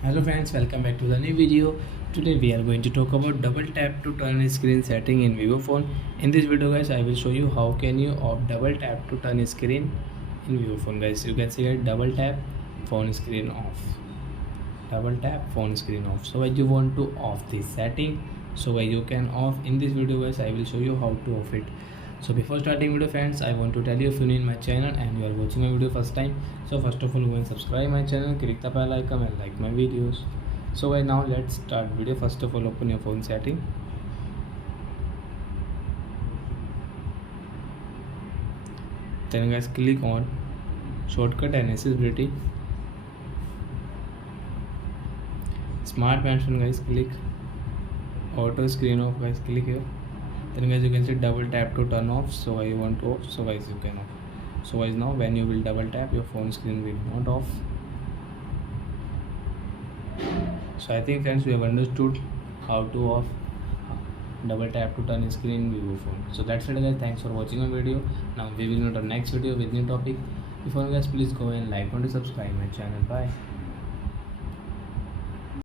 Hello friends, welcome back to the new video. Today we are going to talk about double tap to turn screen setting in Vivo phone. In this video guys, I will show you how can you off double tap to turn screen in Vivo phone guys. You can see here double tap phone screen off. Double tap phone screen off. So when you want to off this setting, so why you can off in this video guys, I will show you how to off it. So before starting video friends, I want to tell you if you new in my channel and you are watching my video first time, so first of all go and subscribe my channel, click the bell icon and like my videos. So right now let's start video. First of all open your phone setting. Then guys click on shortcut and accessibility. Smart mention guys, click auto screen off guys, click here. Then guys you can see double tap to turn off. So why you want to off, so guys you can off. So guys now when you will double tap, your phone screen will not off. So I think friends we have understood how to off double tap to turn screen in Vivo phone. So that's it guys, thanks for watching my video. Now we will meet our next video with new topic. Before guys please go and like and subscribe my channel. Bye.